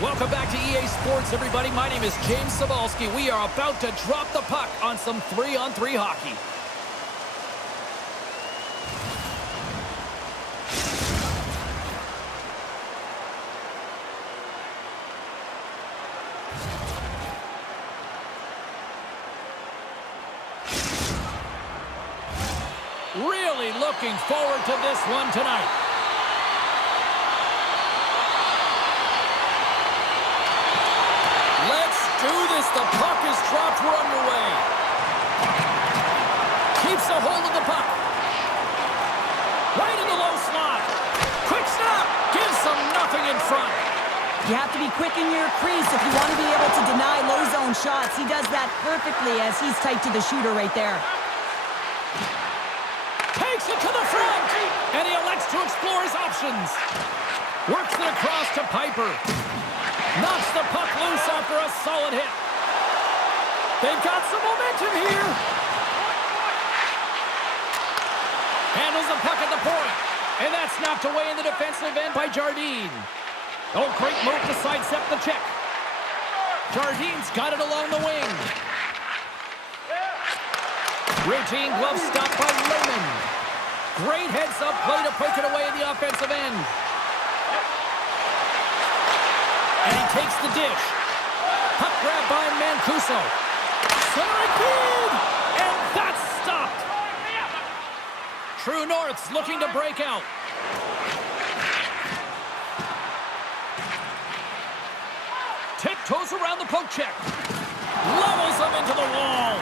Welcome back to EA Sports, everybody. My name is James Cebulski. We are about to drop the puck on some 3-on-3 hockey. Really looking forward to this one tonight. Let's do this. The puck is dropped. We're underway. Keeps a hold of the puck. Right in the low slot. Quick snap. Gives them nothing in front. You have to be quick in your crease if you want to be able to deny low zone shots. He does that perfectly as he's tight to the shooter right there. Takes it to the front, and he elects to explore his options. Works it across to Piper. Knocks the puck loose after a solid hit. They've got some momentum here. Handles the puck at the point, and that's knocked away in the defensive end by Jardine. Oh, great move to sidestep the check. Jardine's got it along the wing. Routine glove stop by Lehman. Great heads-up play to poke it away in the offensive end. And he takes the dish. Puck grab by Mancuso. Centering feed! And that's stopped. True North's looking to break out. Tiptoes around the poke check. Levels him into the wall.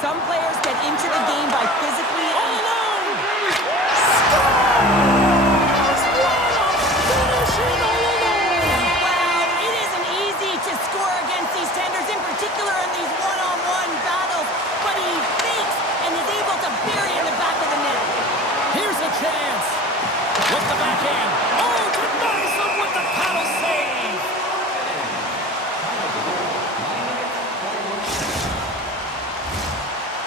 Some players get into the game by physically... All alone! Wow, it isn't easy to score against these tenders, in particular in these one-on-one battles, but he fakes and is able to bury in the back of the net. Here's a chance. With the backhand. Oh, denies him with the paddle save.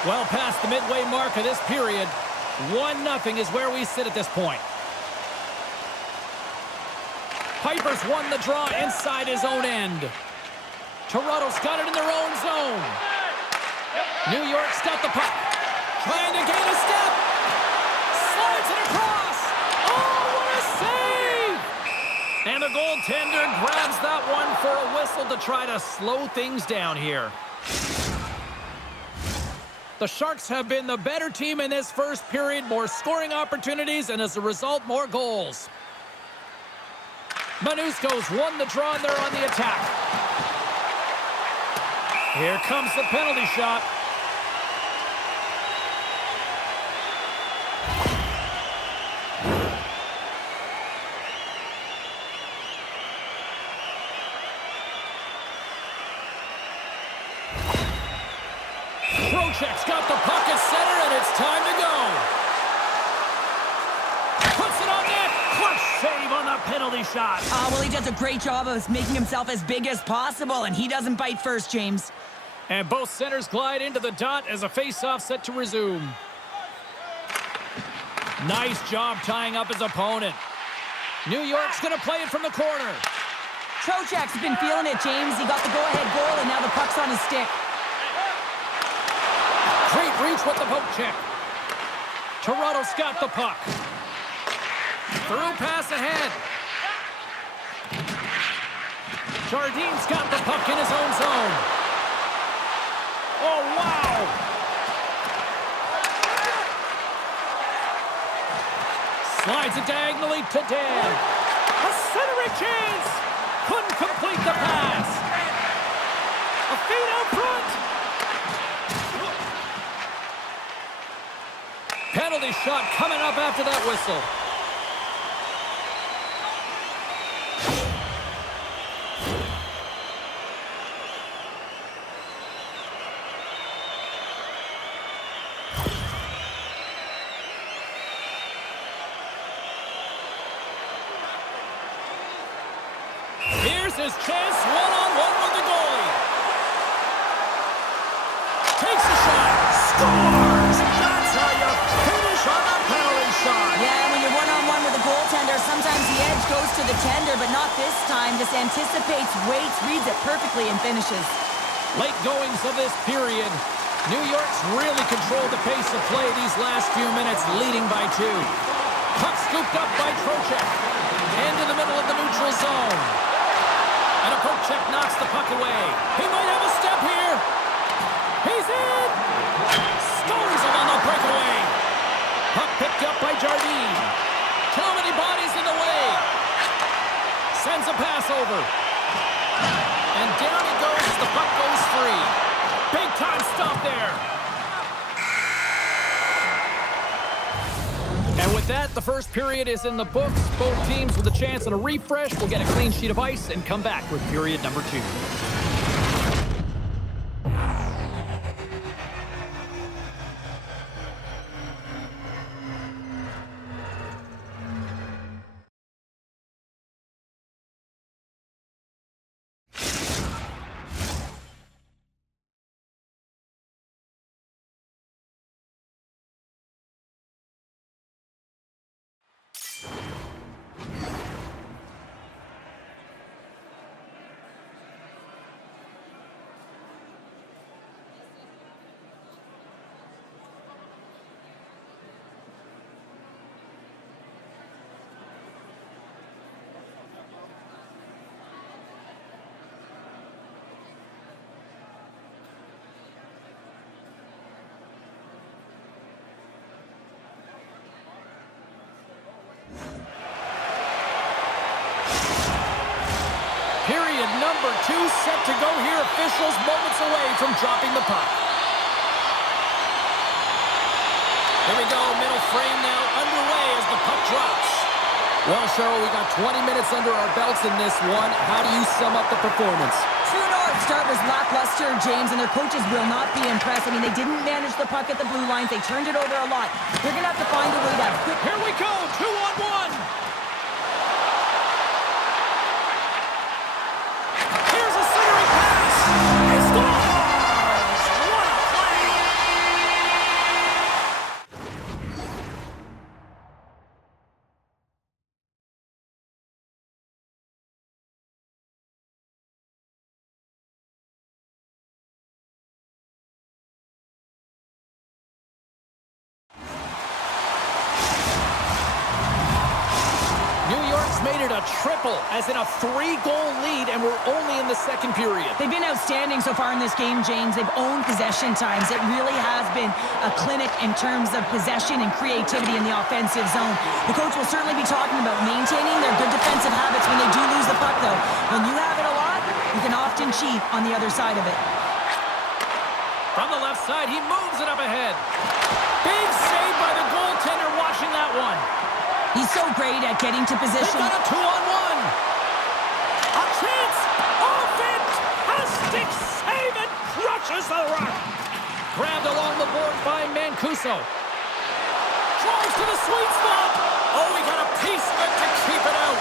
Well past the midway mark of this period, 1-0 is where we sit at this point. Piper's won the draw inside his own end. Toronto's got it in their own zone. New York's got the puck. Trying to gain a step. Slides it across. Oh, what a save! And the goaltender grabs that one for a whistle to try to slow things down here. The Sharks have been the better team in this first period. More scoring opportunities, and as a result, more goals. Manusco's won the draw, and they're on the attack. Here comes the penalty shot. Trocheck's got the puck at center, and it's time to go. Puts it on net. Clutch save on the penalty shot. Well, he does a great job of making himself as big as possible, and he doesn't bite first, James. And both centers glide into the dot as a face-off set to resume. Nice job tying up his opponent. New York's going to play it from the corner. Trocheck's been feeling it, James. He got the go-ahead goal, and now the puck's on his stick. Great reach with the poke check. Toronto's got the puck. Through pass ahead. Jardine's got the puck in his own zone. Oh, wow! Slides it diagonally to Dan. A centering chance! Couldn't complete the pass. A feed out front. Penalty shot coming up after that whistle. Here's his chance, one-on-one with the goalie. Takes a shot, scores! That's how you finish on a penalty shot. Yeah, when you're one-on-one with a goaltender, sometimes the edge goes to to the tender, but not this time. Just anticipates, waits, reads it perfectly, and finishes. Late goings of this period. New York's really controlled the pace of play these last few minutes, leading by 2. Puck scooped up by Trocheck. Into the middle of the neutral zone. And a poke check knocks the puck away. He might have a step here. He's in! Scores him on the breakaway. Puck picked up by Jardine. Too many bodies in the way. Sends a pass over. And down he goes as the puck goes free. Big time stop there. And with that, the first period is in the books. Both teams with a chance at a refresh will get a clean sheet of ice and come back with period number 2. Period number 2 set to go here. Officials moments away from dropping the puck. Here we go. Middle frame now underway as the puck drops. Well, Cheryl, we got 20 minutes under our belts in this one. How do you sum up the performance? True North start was lackluster, James, and their coaches will not be impressed. I mean, they didn't manage the puck at the blue lines. They turned it over a lot. They're going to have to find a way to have quick... Here we go. 2-on-1. Here's a centering pass. He scores! What a play! New York's made it a triple, as in a 3-goal lead, and we're only in the second period. They've been outstanding so far in this game, James. They've owned possession times. It really has been a clinic in terms of possession and creativity in the offensive zone. The coach will certainly be talking about maintaining their good defensive habits when they do lose the puck, though. When you have it a lot, you can often cheat on the other side of it. From the left side, he moves it up ahead. Big save by the goaltender watching that one. He's so great at getting to position. They've got a 2-on-1. A chance. Oh, fantastic save, and crushes the rock. Grabbed along the board by Mancuso. Drives to the sweet spot. Oh, he got a piece of it to keep it out.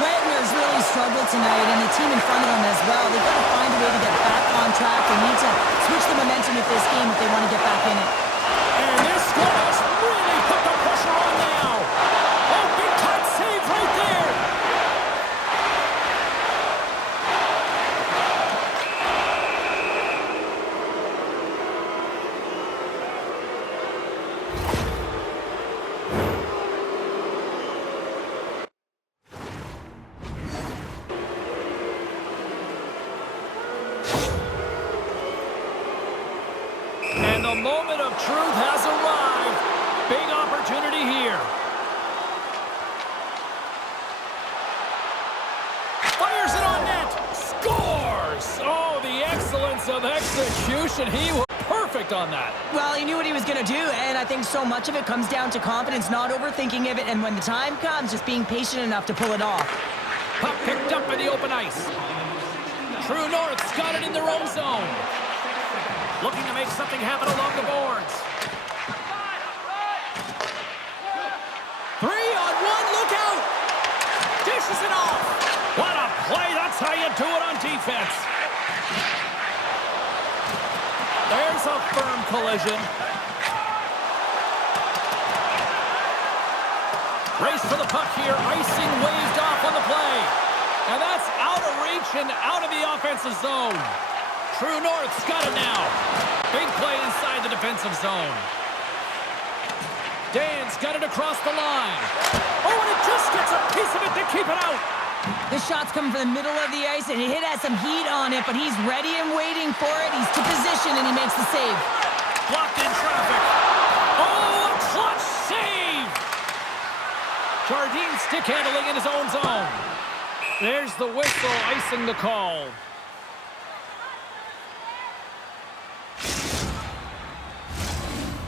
Wagner's really struggled tonight, and the team in front of them as well. They've got to find a way to get back on track. They need to switch the momentum of this game if they want to get back in it. And this score has really put the pressure on now. Oh, big time save right there. And the moment of truth has arrived. Big opportunity here. Fires it on net. Scores! Oh, the excellence of execution. He was perfect on that. Well, he knew what he was going to do, and I think so much of it comes down to confidence, not overthinking of it, and when the time comes, just being patient enough to pull it off. Puck picked up in the open ice. True North's got it in their own zone. Looking to make something happen along the boards. 3-on-1, look out! Dishes it off. What a play, that's how you do it on defense. There's a firm collision. Race for the puck here. Icing waved off on the play. And that's out of reach and out of the offensive zone. True North's got it now. Big play inside the defensive zone. Dan's got it across the line. Oh, and it just gets a piece of it to keep it out. This shot's coming from the middle of the ice, and it has some heat on it, but he's ready and waiting for it. He's to position, and he makes the save. Blocked in traffic. Oh, a clutch save! Jardine stick handling in his own zone. There's the whistle, icing the call.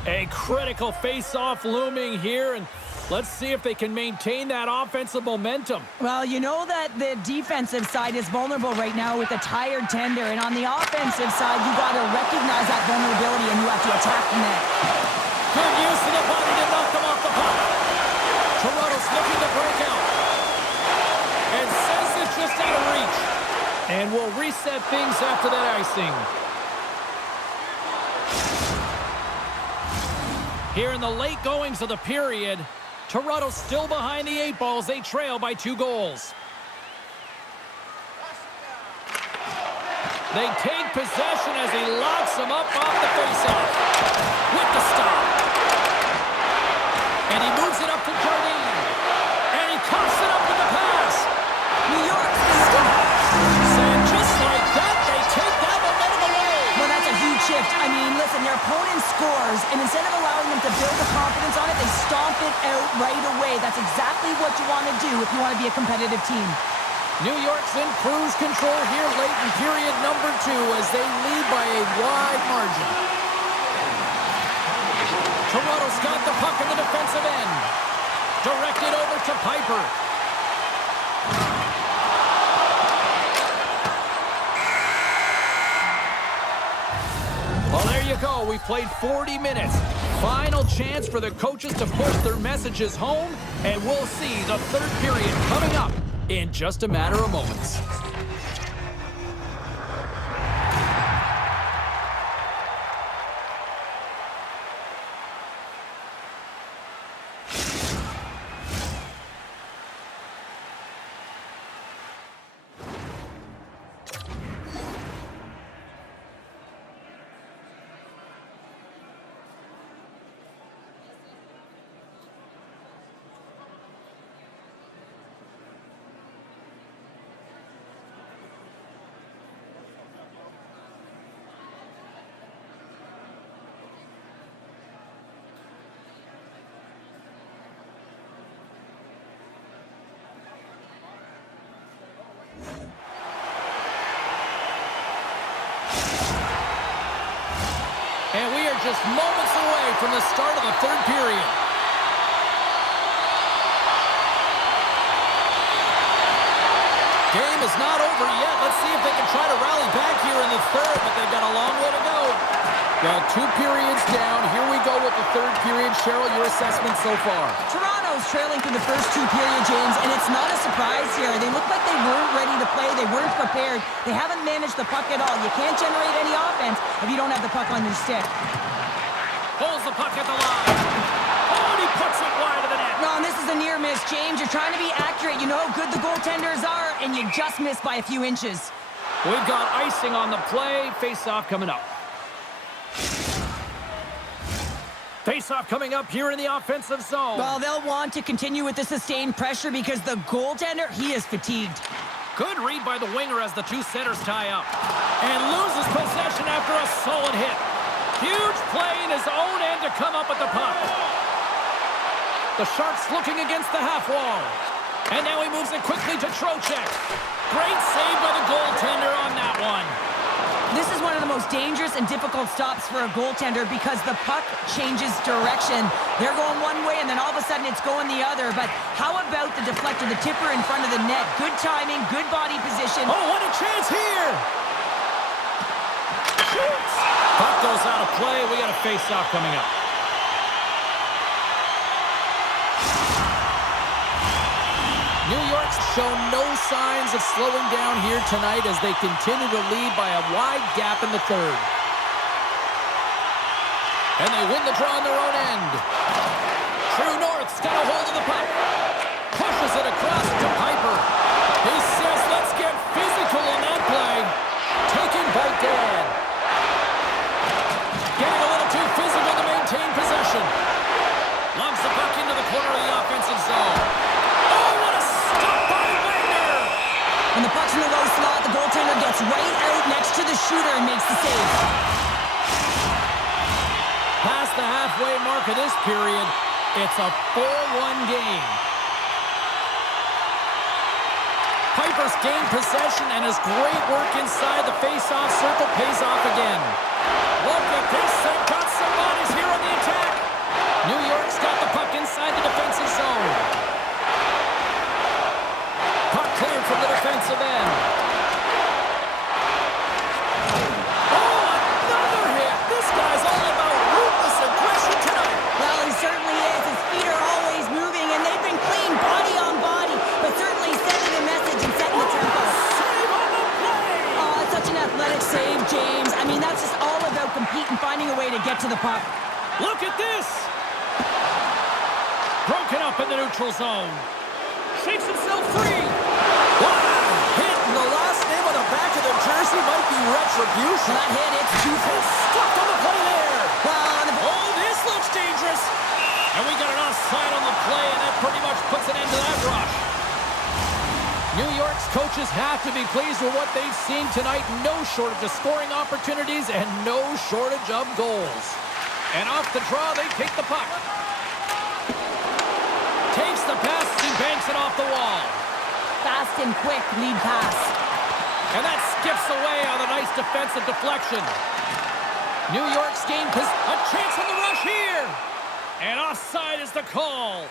A critical face-off looming here, and let's see if they can maintain that offensive momentum. Well, you know that the defensive side is vulnerable right now with a tired tender, and on the offensive side, you got to recognize that vulnerability, and you have to attack the net. Good use of the body to knock them off the puck. Toronto's looking to break out. And says it's just out of reach. And we'll reset things after that icing. Here in the late goings of the period, Toronto's still behind the 8 balls. They trail by 2 goals. They take possession as he locks them up off the faceoff. With the stop. And he moves it up to Jardine. And he coughs it up with the pass. New York. And just like that, they take that momentum away. Well, that's a huge shift. I mean, listen, their opponent scores, and instead of allowing them to build the confidence on it, they stomp it out right away. That's exactly what you want to do if you want to be a competitive team. New York's in cruise control here late in period number 2 as they lead by a wide margin. Toronto's got the puck in the defensive end. Directed over to Piper. Well, there you go. We've played 40 minutes. Final chance for the coaches to push their messages home, and we'll see the 3rd period coming up in just a matter of moments. And we are just moments away from the start of the 3rd period. Game is not over yet. Let's see if they can try to rally back here in the 3rd, but they've got a long way to go. Well, 2 periods down. Here we go with the 3rd period. Cheryl, your assessment so far? Toronto's trailing through the first 2 periods, James, and it's not a surprise here. They look like they weren't ready to play. They weren't prepared. They haven't managed the puck at all. You can't generate any offense if you don't have the puck on your stick. Pulls the puck at the line. Oh, and he puts it wide of the net. No, and this is a near miss, James. You're trying to be accurate. You know how good the goaltenders are, and you just missed by a few inches. We've got icing on the play. Face-off coming up. Face-off coming up here in the offensive zone. Well, they'll want to continue with the sustained pressure because the goaltender, he is fatigued. Good read by the winger as the 2 centers tie up. And loses possession after a solid hit. Huge play in his own end to come up with the puck. The Sharks looking against the half wall. And now he moves it quickly to Trocheck. Great save by the goaltender on that one. This is one of the most dangerous and difficult stops for a goaltender because the puck changes direction. They're going one way, and then all of a sudden it's going the other. But how about the deflector, the tipper in front of the net? Good timing, good body position. Oh, what a chance here! Shoots! Puck goes out of play. We got a face-off coming up. New York's shown no signs of slowing down here tonight as they continue to lead by a wide gap in the 3rd. And they win the draw on their own end. True North's got a hold of the puck. Pushes it across to Piper. He says, let's get physical on that play. Taken by Dan. Getting a little too physical to maintain possession. Lumps the puck into the corner of the offensive zone. Oh, what a stop by Wagner! When the puck's in the low slot, the goaltender gets right out next to the shooter and makes the save. Past the halfway mark of this period, it's a 4-1 game. Piper's gained possession, and his great work inside the face-off circle pays off again. Look at this, they've got some bodies here on the attack. New York's got the puck inside the defensive zone. Puck cleared from the defensive end. Oh, another hit! This guy's all about ruthless aggression tonight. Well, he certainly is. His feet are always moving, and they've been clean body on body, but certainly sending a message and setting the tempo. Save on the play! Oh, it's such an athletic save, James. I mean, that's just all about competing, finding a way to get to the puck. Look at this! Broken up in the neutral zone. Shakes himself free. Wow! Hit in the last name on the back of the jersey might be retribution. That hit, it's too fast. Stuck on the play there. Well, Oh, this looks dangerous. And we got an offside on the play, and that pretty much puts an end to that rush. New York's coaches have to be pleased with what they've seen tonight. No shortage of scoring opportunities and no shortage of goals. And off the draw, they take the puck. Takes the pass, he banks it off the wall. fast and quick lead pass. And that skips away on a nice defensive deflection. New York's gained a chance on the rush here. And offside is the call.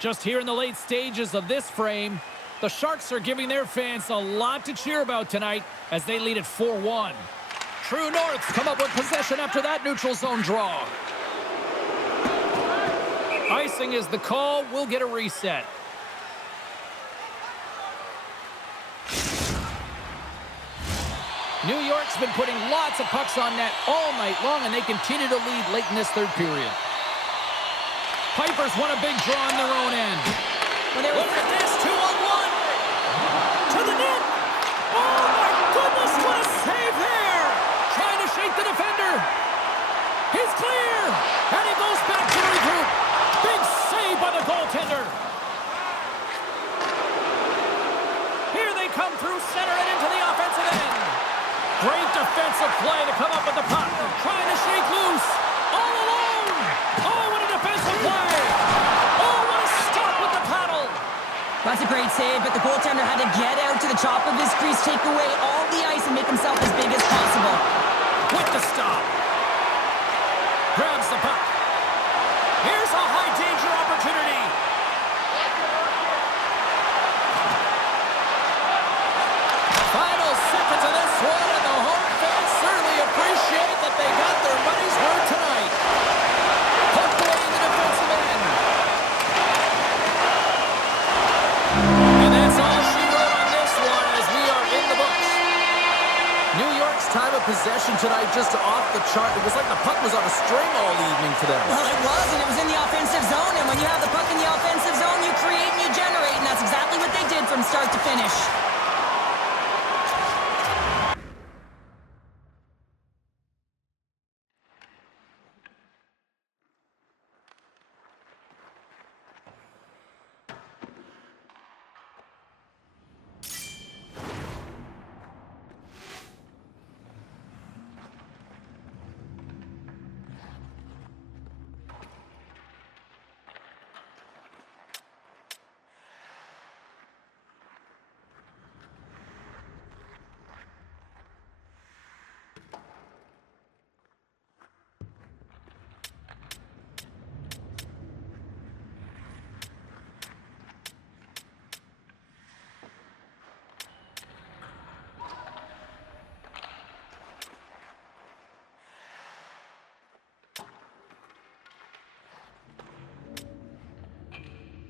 Just here in the late stages of this frame, the Sharks are giving their fans a lot to cheer about tonight as they lead at 4-1. True North's come up with possession after that neutral zone draw. Icing is the call. We'll get a reset. New York's been putting lots of pucks on net all night long, and they continue to lead late in this third period. Piper's won a big draw on their own end. Look at this, 2-on-1. To the net. Oh, my goodness, what a save there. Trying to shake the defender. He's clear. And he goes back to regroup. Big save by the goaltender. Here they come through center and into the offensive end. Great defensive play to come up with the puck. Trying to shake loose. All alone. Oh, what a defensive play. Oh, what a stop with the paddle. That's a great save, but the goaltender had to get out to the top of his crease, take away all the ice, and make himself as big as possible. With the stop. Grabs the puck. Here's a high-danger opportunity. Final seconds of this one, and the home fans certainly appreciate that they got their money's worth tonight. Puck away in the defensive end. And that's all she wrote on this one as we are in the books. New York's time of possession tonight just off the chart. It was like the puck was on a string all evening for them. Well, it was, and it was in the offensive zone, and when you have the puck in the offensive